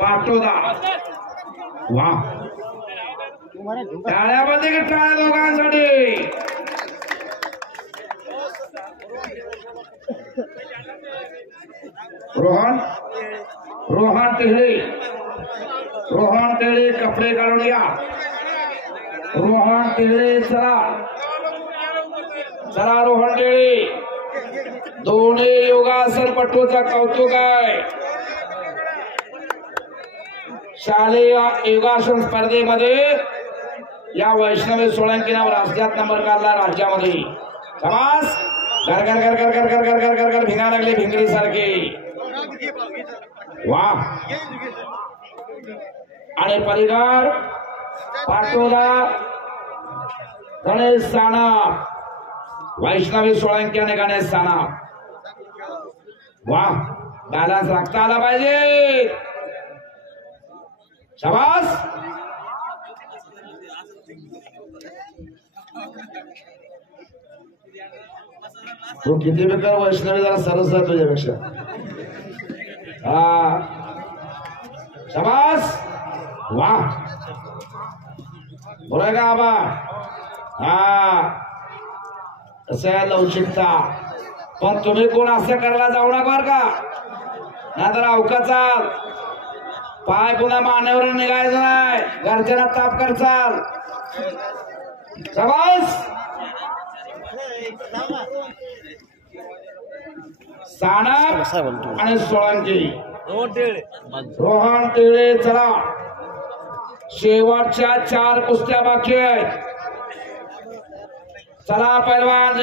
पाटोदा वा टाळ्यामध्ये की टाळ्या दोघांसाठी रोहन टेहळे कपडे काढून या। रोहन टेहळे चला रोहन टेहळे दोन्ही योगासन पटूचा कौतुक आहे। शालेय योगासन स्पर्धेमध्ये या वैष्णवी सोळंकीनं राज्यात नंबर काढला। राज्यामध्ये शाबास घर घर घर घर घर घर घर घर घर घर भिंगा लागले भिंगरी सारखे वाह। आणि पलीकडे पाटोदा गणेश सानप वैष्णवी सोळंकी आणि गणेश सानप वाह बॅलन्स राखता आला पाहिजे। शाबास तो किती बेकार वैष्णवी जरा सरस आहे तुझ्यापेक्षा। हा शाबास वाह बरोबर का आबा। हा कसं आहे लवचिकता पण तुम्ही कोण असं करायला जाऊ नका बरं का नाहीतर अवकाचा पाय पुन्हा मानेवर निघायचं नाही घरच्यांना ताप करचाल। शाबास सानप आणि सोळंकी रोहन टेहळे चला शेवटच्या 4 कुस्त्या बाकी आहेत। चला पैलवान